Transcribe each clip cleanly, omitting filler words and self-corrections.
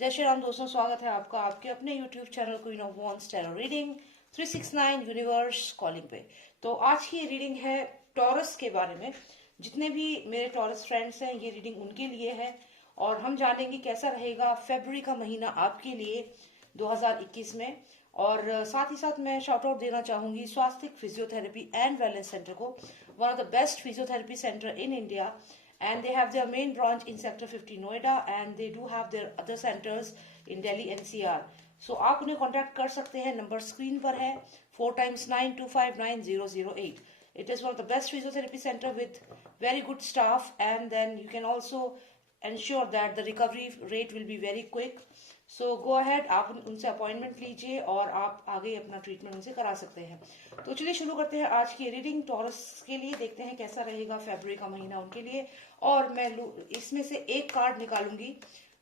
जय श्री राम दोस्तों, स्वागत है आपका आपके अपने YouTube channel queen of wands tarot reading 369 universe calling पे। तो आज की रीडिंग है टॉरस के बारे में। जितने भी मेरे टॉरस फ्रेंड्स हैं, ये रीडिंग उनके लिए है और हम जानेंगे कैसा रहेगा फरवरी का महीना आपके लिए 2021 में। और साथ ही साथ मैं शाउट आउट देना चाहूंगी स्वास्थ्य फिजियोथेरेपी एंड वेलनेस सेंटर को, one of the best physiotherapy centre in India, and they have their main branch in sector 50 Noida and they do have their other centers in Delhi NCR. So आप उन्हें contact कर सकते हैं, number screen पर है 4x92599008. It is one of the best physiotherapy center with very good staff and then you can also ensure that the recovery rate will be very quick. So go ahead, आप उनसे appointment लीजिए और आप आगे अपना treatment उनसे करा सकते हैं। तो चलिए शुरू करते हैं आज की रीडिंग टॉरस के लिए। देखते हैं कैसा रहेगा फरवरी का महीना उनके लिए। और मैं इसमें से एक कार्ड निकालूंगी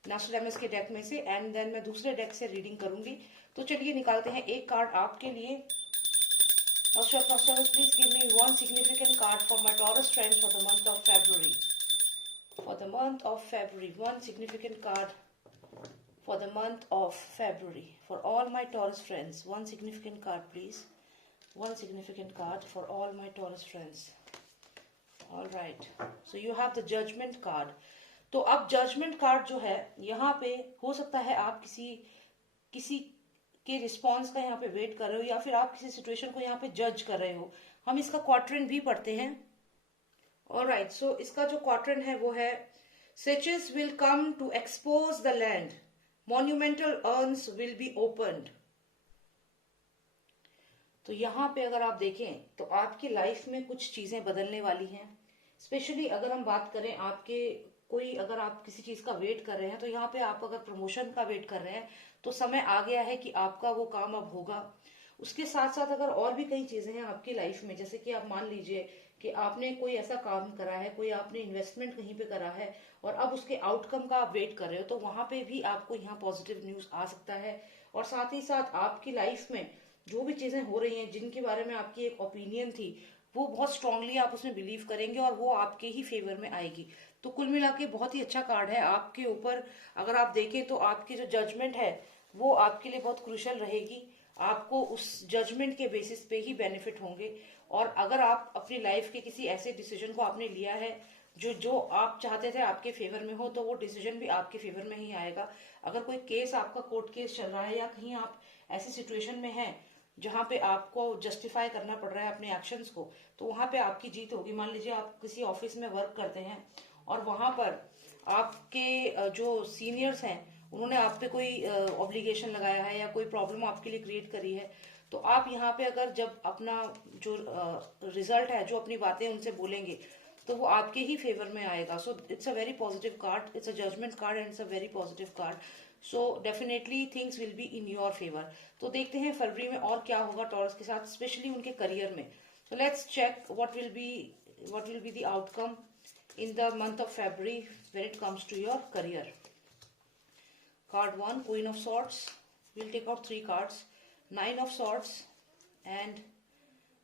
नॉस्ट्रडेमस के डेक में से एंड देन मैं दूसरे डेक से रीडिंग करूंगी। तो चलिए निकालते हैं एक कार्ड आपके लिए। Nostradamus please give me one significant card for my Taurus friends for the month of February. For the month of February, one significant card for the month of February for all my Taurus friends. One significant card please. One significant card for all my Taurus friends. All right, so you have the judgment card. तो अब judgment card जो है यहाँ पे हो सकता है आप किसी के रिस्पॉन्स का यहाँ पे वेट कर रहे हो या फिर आप किसी सिचुएशन को यहाँ पे जज कर रहे हो। हम इसका क्वाड्रेंट भी पढ़ते हैं। ऑलराइट, सो इसका जो क्वाड्रेंट है वो है Sages will come to expose the land. Monumental urns will be opened. तो यहाँ पे अगर आप देखें तो आपकी लाइफ में कुछ चीजें बदलने वाली हैं। स्पेशली अगर हम बात करें आपके अगर आप किसी चीज का वेट कर रहे हैं तो यहाँ पे आप अगर प्रमोशन का वेट कर रहे हैं तो समय आ गया है कि आपका वो काम अब होगा। उसके साथ साथ अगर और भी कई चीजें हैं आपकी लाइफ में, जैसे कि आप मान लीजिए कि आपने कोई ऐसा काम करा है, कोई आपने इन्वेस्टमेंट कहीं पे करा है और अब उसके आउटकम का आप वेट कर रहे हो, तो वहां पे भी आपको यहाँ पॉजिटिव न्यूज आ सकता है। और साथ ही साथ आपकी लाइफ में जो भी चीजें हो रही हैं, जिनके बारे में आपकी एक ओपिनियन थी, वो बहुत स्ट्रांगली आप उसमें बिलीव करेंगे और वो आपके ही फेवर में आएगी। तो कुल मिला के बहुत ही अच्छा कार्ड है आपके ऊपर। अगर आप देखें तो आपकी जो जजमेंट है वो आपके लिए बहुत क्रूशियल रहेगी। आपको उस जजमेंट के बेसिस पे ही बेनिफिट होंगे। और अगर आप अपनी लाइफ के किसी ऐसे डिसीजन को आपने लिया है जो आप चाहते थे आपके फेवर में हो, तो वो डिसीजन भी आपके फेवर में ही आएगा। अगर कोई केस आपका कोर्ट केस चल रहा है या कहीं आप ऐसी सिचुएशन में हैं जहां पे आपको जस्टिफाई करना पड़ रहा है अपने एक्शंस को, तो वहां पे आपकी जीत होगी। मान लीजिए आप किसी ऑफिस में वर्क करते हैं और वहां पर आपके जो सीनियर्स हैं उन्होंने आप पे कोई ऑब्लिगेशन लगाया है या कोई प्रॉब्लम आपके लिए क्रिएट करी है, तो आप यहाँ पे अगर जब अपना जो रिजल्ट है, जो अपनी बातें उनसे बोलेंगे, तो वो आपके ही फेवर में आएगा। So it's a very positive card, it's a judgement card and it's a very positive card. So definitely things will be in your favour. तो देखते हैं फरवरी में और क्या होगा टॉरस के साथ, स्पेशली उनके करियर में। तो let's check what will be the outcome in the month of February when it comes to your career. Card 1, Queen of Swords. We'll take out 3 cards. 9 of Swords and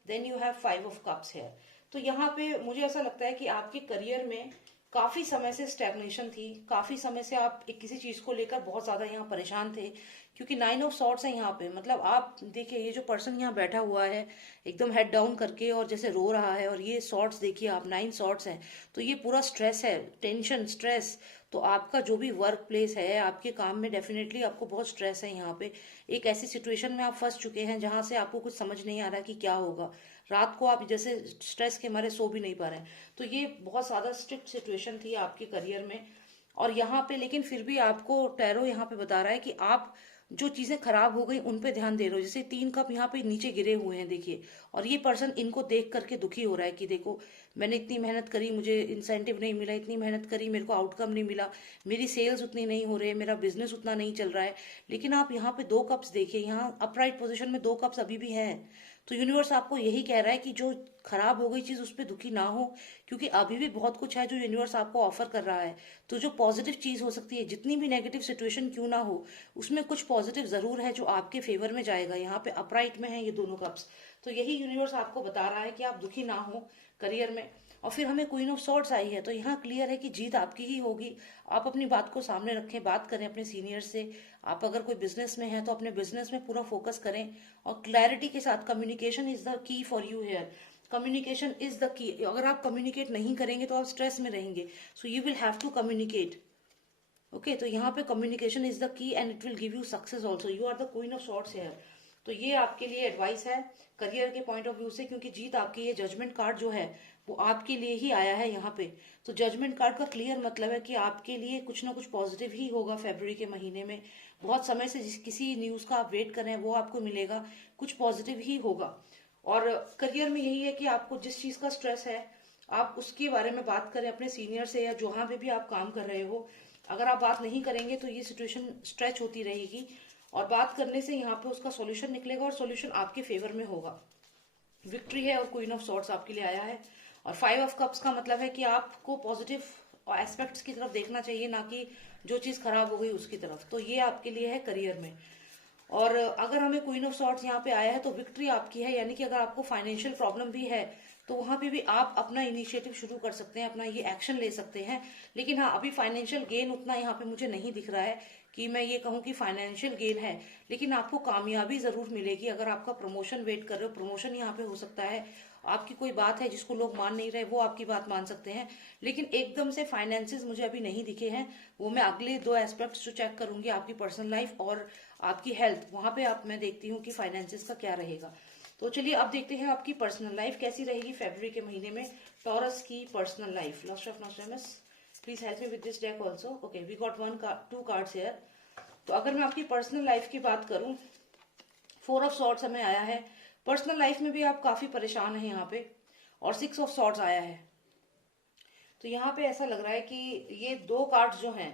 then you have 5 of Cups here. तो यहाँ पे मुझे ऐसा लगता है कि आपके career में काफी समय से स्टैग्नेशन थी, काफी समय से आप किसी चीज को लेकर बहुत ज्यादा यहाँ परेशान थे, क्योंकि 9 ऑफ सॉर्ड्स है यहाँ पे। मतलब आप देखिए, ये जो पर्सन यहाँ बैठा हुआ है एकदम हेड डाउन करके और जैसे रो रहा है, और ये सॉर्ड्स देखिए आप 9 सॉर्ड्स हैं, तो ये पूरा स्ट्रेस है, टेंशन, स्ट्रेस। तो आपका जो भी वर्क प्लेस है, आपके काम में डेफिनेटली आपको बहुत स्ट्रेस है। यहाँ पे एक ऐसी सिचुएशन में आप फंस चुके हैं जहां से आपको कुछ समझ नहीं आ रहा कि क्या होगा। रात को आप जैसे स्ट्रेस के मारे सो भी नहीं पा रहे हैं। तो ये बहुत ज्यादा स्ट्रिक्ट सिचुएशन थी आपके करियर में। और यहाँ पे लेकिन फिर भी आपको टैरो यहाँ पे बता रहा है कि आप जो चीजें खराब हो गई उन पे ध्यान दे रहे हो। जैसे 3 कप यहाँ पे नीचे गिरे हुए हैं देखिए, और ये पर्सन इनको देख करके दुखी हो रहा है कि देखो, मैंने इतनी मेहनत करी, मुझे इंसेंटिव नहीं मिला, इतनी मेहनत करी, मेरे को आउटकम नहीं मिला, मेरी सेल्स उतनी नहीं हो रही, मेरा बिजनेस उतना नहीं चल रहा है। लेकिन आप यहाँ पे 2 कप्स देखिए, यहाँ अपराइट पोजिशन में 2 कप्स अभी भी है। तो यूनिवर्स आपको यही कह रहा है कि जो खराब हो गई चीज उस पर दुखी ना हो, क्योंकि अभी भी बहुत कुछ है जो यूनिवर्स आपको ऑफर कर रहा है। तो जो पॉजिटिव चीज हो सकती है, जितनी भी नेगेटिव सिचुएशन क्यों ना हो, उसमें कुछ पॉजिटिव जरूर है जो आपके फेवर में जाएगा। यहाँ पे अपराइट में है ये दोनों कप्स। तो यही यूनिवर्स आपको बता रहा है कि आप दुखी ना हो करियर में। और फिर हमें क्वीन ऑफ सॉर्ड्स आई है, तो यहाँ क्लियर है कि जीत आपकी ही होगी। आप अपनी बात को सामने रखें, बात करें अपने सीनियर से। आप अगर कोई बिजनेस में हैं तो अपने बिजनेस में पूरा फोकस करें और क्लैरिटी के साथ। Communication is the key for you here, communication is the key. अगर आप कम्युनिकेट नहीं करेंगे तो आप स्ट्रेस में रहेंगे, so you will have to communicate. Okay, तो यहाँ पे communication is the key and it will give you success also. You are the queen of swords here. तो ये आपके लिए एडवाइस है करियर के पॉइंट ऑफ व्यू से, क्योंकि जीत आपकी, ये जजमेंट कार्ड जो है वो आपके लिए ही आया है यहाँ पे। तो जजमेंट कार्ड का क्लियर मतलब है कि आपके लिए कुछ ना कुछ पॉजिटिव ही होगा फरवरी के महीने में। बहुत समय से जिस किसी न्यूज का आप वेट कर रहे हैं वो आपको मिलेगा, कुछ पॉजिटिव ही होगा। और करियर में यही है कि आपको जिस चीज का स्ट्रेस है आप उसके बारे में बात करें अपने सीनियर से, या जहां पे भी आप काम कर रहे हो। अगर आप बात नहीं करेंगे तो ये सिचुएशन स्ट्रेच होती रहेगी, और बात करने से यहाँ पे उसका सॉल्यूशन निकलेगा और सॉल्यूशन आपके फेवर में होगा। विक्ट्री है और क्वीन ऑफ सॉर्ड्स आपके लिए आया है। और 5 ऑफ कप्स का मतलब है कि आपको पॉजिटिव एस्पेक्ट्स की तरफ देखना चाहिए, ना कि जो चीज खराब हो गई उसकी तरफ। तो ये आपके लिए है करियर में। और अगर हमें क्वीन ऑफ सॉर्ड्स यहाँ पे आया है तो विक्ट्री आपकी है, यानी कि अगर आपको फाइनेंशियल प्रॉब्लम भी है तो वहां पे भी आप अपना इनिशिएटिव शुरू कर सकते हैं, अपना ये एक्शन ले सकते हैं। लेकिन हाँ, अभी फाइनेंशियल गेन उतना यहाँ पे मुझे नहीं दिख रहा है कि मैं ये कहूँ कि फाइनेंशियल गेन है। लेकिन आपको कामयाबी जरूर मिलेगी। अगर आपका प्रमोशन वेट कर रहे हो, प्रमोशन यहाँ पे हो सकता है। आपकी कोई बात है जिसको लोग मान नहीं रहे, वो आपकी बात मान सकते हैं। लेकिन एकदम से फाइनेंसेस मुझे अभी नहीं दिखे हैं। वो मैं अगले 2 एस्पेक्ट्स जो चेक करूंगी, आपकी पर्सनल लाइफ और आपकी हेल्थ, वहां पे आप मैं देखती हूँ कि फाइनेंसेस का क्या रहेगा। तो चलिए अब देखते हैं आपकी पर्सनल लाइफ कैसी रहेगी फरवरी के महीने में। टॉरस की personal life. Lost of Nostradamus, please help me with this deck also. Okay, we got 2 cards here. तो अगर मैं आपकी पर्सनल लाइफ की बात करूं, 4 ऑफ सॉर्ड्स हमें आया है। पर्सनल लाइफ में भी आप काफी परेशान हैं यहाँ पे, और 6 ऑफ सॉर्ड्स आया है। तो यहाँ पे ऐसा लग रहा है कि ये 2 कार्ड्स जो हैं,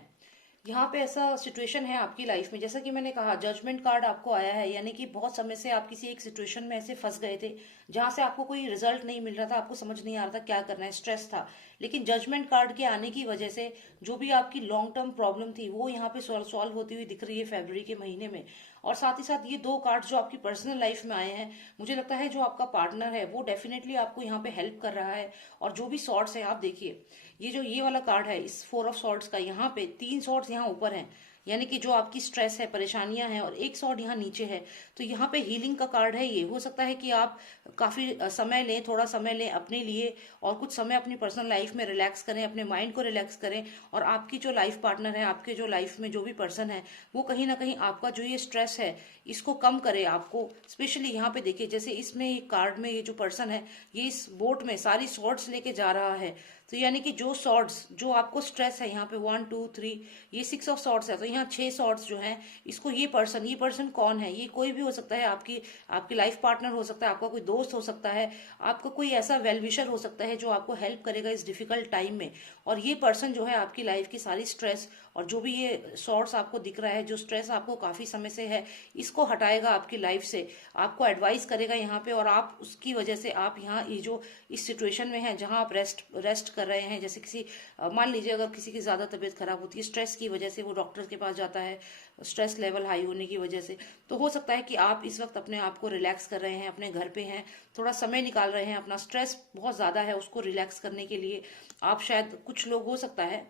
यहाँ पे ऐसा सिचुएशन है आपकी लाइफ में, जैसा कि मैंने कहा जजमेंट कार्ड आपको आया है, यानी कि बहुत समय से आप किसी एक सिचुएशन में ऐसे फंस गए थे जहां से आपको कोई रिजल्ट नहीं मिल रहा था, आपको समझ नहीं आ रहा था क्या करना है, स्ट्रेस था। लेकिन जजमेंट कार्ड के आने की वजह से जो भी आपकी लॉन्ग टर्म प्रॉब्लम थी वो यहाँ पे सॉल्व होती हुई दिख रही है फरवरी के महीने में। और साथ ही साथ ये 2 कार्ड जो आपकी पर्सनल लाइफ में आए हैं, मुझे लगता है जो आपका पार्टनर है वो डेफिनेटली आपको यहाँ पे हेल्प कर रहा है। और जो भी सॉर्ड्स है, आप देखिए ये जो ये वाला कार्ड है इस 4 ऑफ सॉर्ड्स का, यहाँ पे 3 सॉर्ड्स यहाँ ऊपर हैं, यानी कि जो आपकी स्ट्रेस है, परेशानियां हैं, और 1 सॉर्ड यहाँ नीचे है। तो यहाँ पे हीलिंग का कार्ड है। ये हो सकता है कि आप काफी समय लें, थोड़ा समय लें अपने लिए, और कुछ समय अपनी पर्सनल लाइफ में रिलैक्स करें, अपने माइंड को रिलैक्स करें। और आपकी जो लाइफ पार्टनर है, आपके जो लाइफ में जो भी पर्सन है, वो कहीं ना कहीं आपका जो ये स्ट्रेस है इसको कम करे आपको। स्पेशली यहाँ पे देखिए, जैसे इसमें कार्ड में ये जो पर्सन है ये इस बोट में सारी सॉर्ड्स लेके जा रहा है। तो यानी कि जो सॉर्ड्स जो आपको स्ट्रेस है, यहाँ पे 1 2 3, ये 6 ऑफ सॉर्ड्स है, तो यहाँ 6 सॉर्ड्स जो हैं, इसको ये पर्सन कौन है, ये कोई भी हो सकता है, आपकी लाइफ पार्टनर हो सकता है, आपका कोई दोस्त हो सकता है, आपका कोई ऐसा वेल विशर हो सकता है जो आपको हेल्प करेगा इस डिफिकल्ट टाइम में। और ये पर्सन जो है आपकी लाइफ की सारी स्ट्रेस और जो भी ये सॉर्ड्स आपको दिख रहा है, जो स्ट्रेस आपको काफी समय से है, इसको हटाएगा आपकी लाइफ से, आपको एडवाइस करेगा यहाँ पे। और आप उसकी वजह से आप यहाँ ये जो इस सिचुएशन में है जहां आप रेस्ट कर रहे हैं, जैसे किसी मान लीजिए अगर किसी की ज्यादा तबीयत खराब होती है स्ट्रेस की वजह से, वो डॉक्टर के पास जाता है स्ट्रेस लेवल हाई होने की वजह से, तो हो सकता है कि आप इस वक्त अपने आप को रिलैक्स कर रहे हैं, अपने घर पे हैं, थोड़ा समय निकाल रहे हैं, अपना स्ट्रेस बहुत ज्यादा है उसको रिलैक्स करने के लिए। आप शायद, कुछ लोग हो सकता है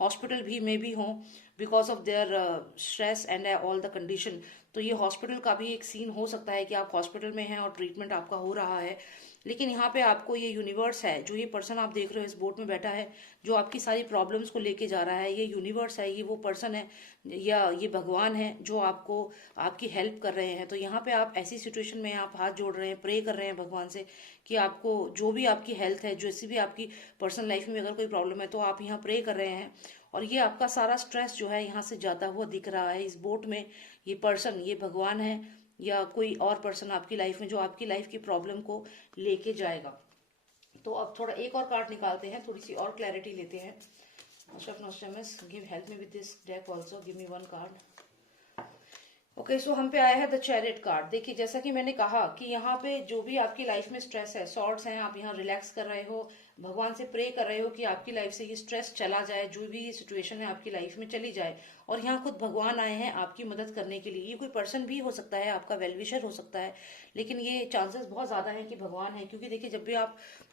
हॉस्पिटल भी में भी हों because of their stress and all the condition. तो ये हॉस्पिटल का भी एक सीन हो सकता है कि आप हॉस्पिटल में हैं और ट्रीटमेंट आपका हो रहा है। लेकिन यहाँ पे आपको ये यूनिवर्स है, जो ये पर्सन आप देख रहे हो इस बोट में बैठा है, जो आपकी सारी प्रॉब्लम्स को लेके जा रहा है, ये यूनिवर्स है, ये वो पर्सन है या ये भगवान है जो आपको आपकी हेल्प कर रहे हैं। तो यहाँ पे आप ऐसी सिचुएशन में आप हाथ जोड़ रहे हैं, प्रे कर रहे हैं भगवान से कि आपको जो भी आपकी हेल्थ है, जैसी भी आपकी पर्सनल लाइफ में अगर कोई प्रॉब्लम है तो आप यहाँ प्रे कर रहे हैं। और ये आपका सारा स्ट्रेस जो है यहाँ से जाता हुआ दिख रहा है इस बोट में। ये पर्सन, ये भगवान है या कोई और पर्सन आपकी लाइफ में जो आपकी लाइफ की प्रॉब्लम को लेके जाएगा। तो अब थोड़ा एक और कार्ड निकालते हैं, थोड़ी सी और क्लैरिटी लेते हैं। Give help me with this deck also, give me 1 card. Okay, so हम पे आया है द चैरियट कार्ड। देखिए, जैसा कि मैंने कहा कि यहाँ पे जो भी आपकी लाइफ में स्ट्रेस है, सॉर्ड्स हैं, आप यहाँ रिलैक्स कर रहे हो, भगवान से प्रे कर रहे हो कि आपकी लाइफ से ये स्ट्रेस चला जाए, जो भी ये सिचुएशन है आपकी लाइफ में चली जाए। और यहाँ खुद भगवान आए हैं आपकी मदद करने के लिए। ये कोई पर्सन भी हो सकता है, आपका वेलविशर हो सकता है, लेकिन ये चांसेस बहुत ज्यादा है कि भगवान है। क्योंकि देखिए, जब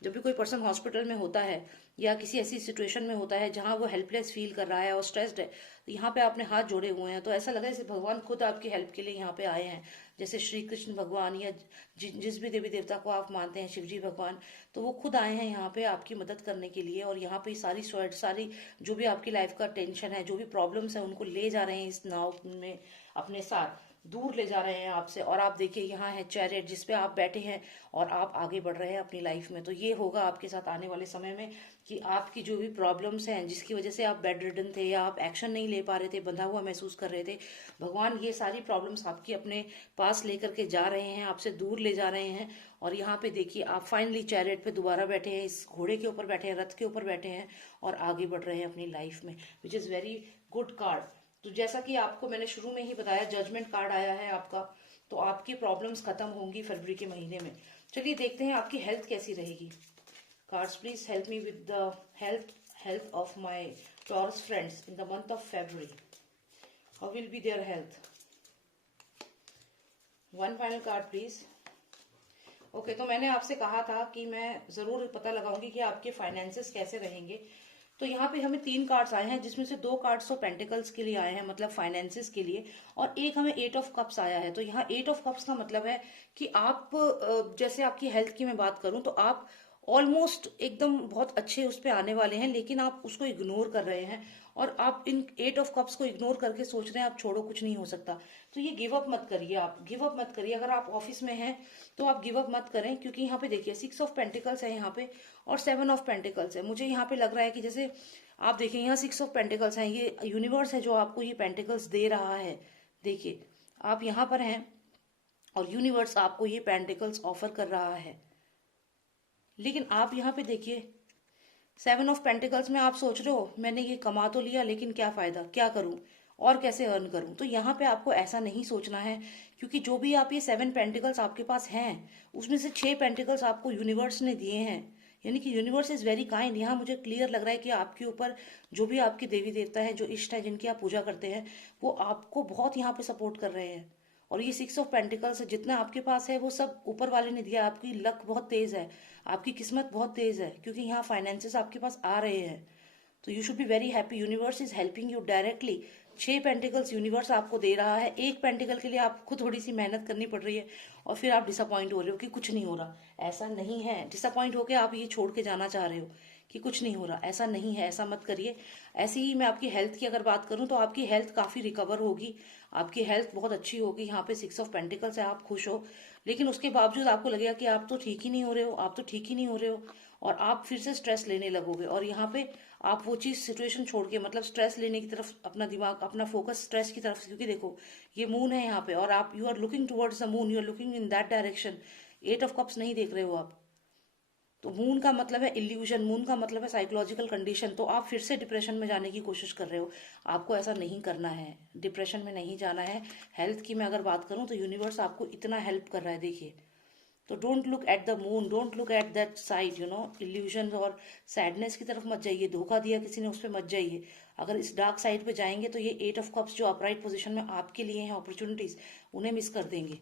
भी कोई पर्सन हॉस्पिटल में होता है या किसी ऐसी सिचुएशन में होता है जहां वो हेल्पलेस फील कर रहा है और स्ट्रेस्ड है, तो यहाँ पे आपने हाथ जोड़े हुए हैं, तो ऐसा लगा जैसे भगवान खुद आपकी हेल्प के लिए यहाँ पे आए हैं। जैसे श्री कृष्ण भगवान या जिस भी देवी देवता को आप मानते हैं, शिव जी भगवान, तो वो खुद आए हैं यहाँ पे आपकी मदद करने के लिए। और यहाँ पे सारी जो भी आपकी लाइफ का टेंशन है, जो भी प्रॉब्लम्स है, उनको ले जा रहे हैं इस नाव में अपने साथ, दूर ले जा रहे हैं आपसे। और आप देखिए, यहाँ है चैरियट जिसपे आप बैठे हैं और आप आगे बढ़ रहे हैं अपनी लाइफ में। तो ये होगा आपके साथ आने वाले समय में कि आपकी जो भी प्रॉब्लम्स हैं, जिसकी वजह से आप बेड रिडन थे या आप एक्शन नहीं ले पा रहे थे, बंधा हुआ महसूस कर रहे थे, भगवान ये सारी प्रॉब्लम्स आपकी अपने पास लेकर के जा रहे हैं, आपसे दूर ले जा रहे हैं। और यहाँ पे देखिए, आप फाइनली चैरियट पे दोबारा बैठे हैं, इस घोड़े के ऊपर बैठे हैं, रथ के ऊपर बैठे हैं और आगे बढ़ रहे हैं अपनी लाइफ में, which is very good card. तो जैसा कि आपको मैंने शुरू में ही बताया, जजमेंट कार्ड आया है आपका, तो आपकी प्रॉब्लम्स खत्म होंगी फरवरी के महीने में। चलिए देखते हैं आपकी हेल्थ कैसी रहेगी। Cards, please help me with the health of my Taurus friends in the month of February. How will be their health? One final card please. Okay, तो मैंने आपसे कहा था कि मैं जरूर पता लगाऊंगी कि आपके फाइनेंसेस कैसे रहेंगे। तो यहाँ पे हमें 3 कार्ड्स आए हैं, जिसमें से 2 कार्ड्स तो पेंटिकल्स के लिए आए हैं, मतलब फाइनेंसेस के लिए, और एक हमें 8 ऑफ कप्स आया है। तो यहाँ 8 ऑफ कप्स का मतलब है कि आप जैसे आपकी हेल्थ की मैं बात करूं तो आप ऑलमोस्ट एकदम बहुत अच्छे उस पे आने वाले हैं, लेकिन आप उसको इग्नोर कर रहे हैं और आप इन 8 ऑफ कप्स को इग्नोर करके सोच रहे हैं आप छोड़ो, कुछ नहीं हो सकता। तो ये गिव अप मत करिए, आप गिव अप मत करिए। अगर आप ऑफिस में हैं तो आप गिव अप मत करें, क्योंकि यहाँ पे देखिए 6 ऑफ पेंटिकल्स है यहाँ पे और 7 ऑफ पेंटिकल्स है। मुझे यहाँ पे लग रहा है कि जैसे आप देखें, यहाँ 6 ऑफ पेंटिकल्स है, ये यूनिवर्स है जो आपको ये पेंटिकल्स दे रहा है। देखिए, आप यहाँ पर हैं और यूनिवर्स आपको ये पेंटिकल्स ऑफर कर रहा है, लेकिन आप यहाँ पे देखिए 7 ऑफ पेंटिकल्स में आप सोच रहे हो मैंने ये कमा तो लिया, लेकिन क्या फायदा, क्या करूं और कैसे अर्न करूं। तो यहाँ पे आपको ऐसा नहीं सोचना है, क्योंकि जो भी आप ये 7 पेंटिकल्स आपके पास हैं, उसमें से 6 पेंटिकल्स आपको यूनिवर्स ने दिए हैं। यानी कि यूनिवर्स इज वेरी काइंड। यहाँ मुझे क्लियर लग रहा है कि आपके ऊपर जो भी आपके देवी देवता है, जो इष्ट है, जिनकी आप पूजा करते हैं, वो आपको बहुत यहाँ पे सपोर्ट कर रहे हैं। और ये 6 ऑफ पेंटिकल्स जितना आपके पास है वो सब ऊपर वाले ने दिया। आपकी लक बहुत तेज है, आपकी किस्मत बहुत तेज है, क्योंकि यहाँ फाइनेंसेस आपके पास आ रहे हैं। तो you should be very happy, universe is helping you directly. 6 pentacles universe आपको दे रहा है, एक पेंटिकल के लिए आपको थोड़ी सी मेहनत करनी पड़ रही है और फिर आप डिसअपॉइंट हो रहे हो कि कुछ नहीं हो रहा। ऐसा नहीं है, डिसअपॉइंट होकर आप ये छोड़ के जाना चाह रहे हो कि कुछ नहीं हो रहा, ऐसा नहीं है, ऐसा मत करिए। ऐसे ही मैं आपकी हेल्थ की अगर बात करूं तो आपकी हेल्थ काफी रिकवर होगी, आपकी हेल्थ बहुत अच्छी होगी। यहाँ पे 6 ऑफ पेंटिकल्स है, आप खुश हो, लेकिन उसके बावजूद आपको लगेगा कि आप तो ठीक ही नहीं हो रहे हो, आप तो ठीक ही नहीं हो रहे हो, और आप फिर से स्ट्रेस लेने लगोगे। और यहाँ पे आप वो चीज सिचुएशन छोड़ के, मतलब स्ट्रेस लेने की तरफ अपना दिमाग, अपना फोकस स्ट्रेस की तरफ, क्योंकि देखो ये मून है यहाँ पे और आप you are looking towards the moon, you are looking in that direction. 8 of cups नहीं देख रहे हो आप। तो मून का मतलब है इल्यूजन, मून का मतलब है साइकोलॉजिकल कंडीशन। तो आप फिर से डिप्रेशन में जाने की कोशिश कर रहे हो। आपको ऐसा नहीं करना है, डिप्रेशन में नहीं जाना है। हेल्थ की मैं अगर बात करूं तो यूनिवर्स आपको इतना हेल्प कर रहा है, देखिए। तो don't look at the moon, don't look at that side, illusion और सैडनेस की तरफ मत जाइए। धोखा दिया किसी ने, उस पर मत जाइए। अगर इस डार्क साइड पे जाएंगे तो ये 8 ऑफ कप्स जो अपराइट पोजिशन में आपके लिए हैं अपॉर्चुनिटीज, उन्हें मिस कर देंगे।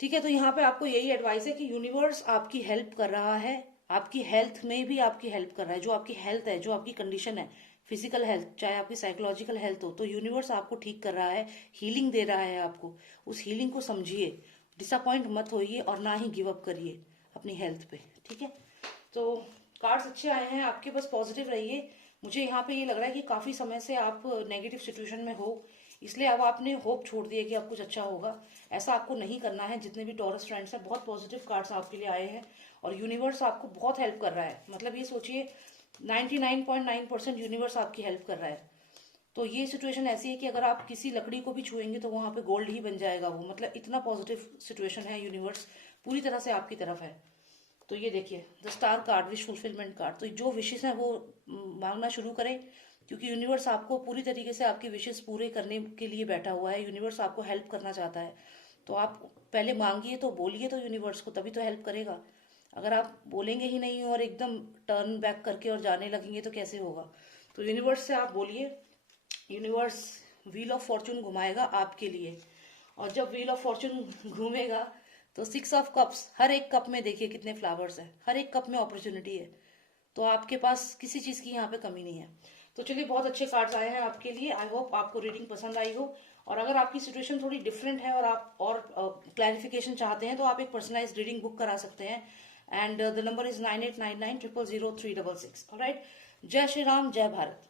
ठीक है, तो यहाँ पे आपको यही एडवाइस है कि यूनिवर्स आपकी हेल्प कर रहा है, आपकी हेल्थ में भी आपकी हेल्प कर रहा है। जो आपकी हेल्थ है, जो आपकी कंडीशन है, फिजिकल हेल्थ चाहे आपकी साइकोलॉजिकल हेल्थ हो, तो यूनिवर्स आपको ठीक कर रहा है, हीलिंग दे रहा है आपको। उस हीलिंग को समझिए, डिसअपॉइंट मत होइए और ना ही गिव अप करिए अपनी हेल्थ पे। ठीक है, तो कार्ड्स अच्छे आए हैं आपके, बस पॉजिटिव रहिए। मुझे यहाँ पे ये लग रहा है कि काफी समय से आप नेगेटिव सिचुएशन में हो, इसलिए अब आपने होप छोड़ दिया कि अब कुछ अच्छा होगा। ऐसा आपको नहीं करना है। जितने भी टॉरस फ्रेंड्स हैं, बहुत पॉजिटिव कार्ड्स आपके लिए आए हैं और यूनिवर्स आपको बहुत हेल्प कर रहा है। मतलब ये सोचिए 99.9% यूनिवर्स आपकी हेल्प कर रहा है। तो ये सिचुएशन ऐसी है कि अगर आप किसी लकड़ी को भी छुएंगे तो वहां पे गोल्ड ही बन जाएगा वो। मतलब इतना पॉजिटिव सिचुएशन है, यूनिवर्स पूरी तरह से आपकी तरफ है। तो ये देखिए the star card, wish fulfilment card. तो जो विशेष है वो मांगना शुरू करें, क्योंकि यूनिवर्स आपको पूरी तरीके से आपके विशेष पूरे करने के लिए बैठा हुआ है। यूनिवर्स आपको हेल्प करना चाहता है, तो आप पहले मांगिए, तो बोलिए तो यूनिवर्स को, तभी तो हेल्प करेगा। अगर आप बोलेंगे ही नहीं और एकदम टर्न बैक करके और जाने लगेंगे तो कैसे होगा। तो यूनिवर्स से आप बोलिए, यूनिवर्स व्हील ऑफ फॉर्चून घुमाएगा आपके लिए। और जब व्हील ऑफ फॉर्चून घूमेगा तो 6 ऑफ कप्स, हर एक कप में देखिए कितने फ्लावर्स हैं, हर एक कप में अपॉर्चुनिटी है। तो आपके पास किसी चीज की यहाँ पे कमी नहीं है। तो चलिए, बहुत अच्छे कार्ड्स आए हैं आपके लिए। आई होप आपको रीडिंग पसंद आई हो। और अगर आपकी सिचुएशन थोड़ी डिफरेंट है और आप और क्लैरिफिकेशन चाहते हैं तो आप एक पर्सनलाइज रीडिंग बुक करा सकते हैं। And the number is 9899000366। Alright, जय श्री राम, जय भारत।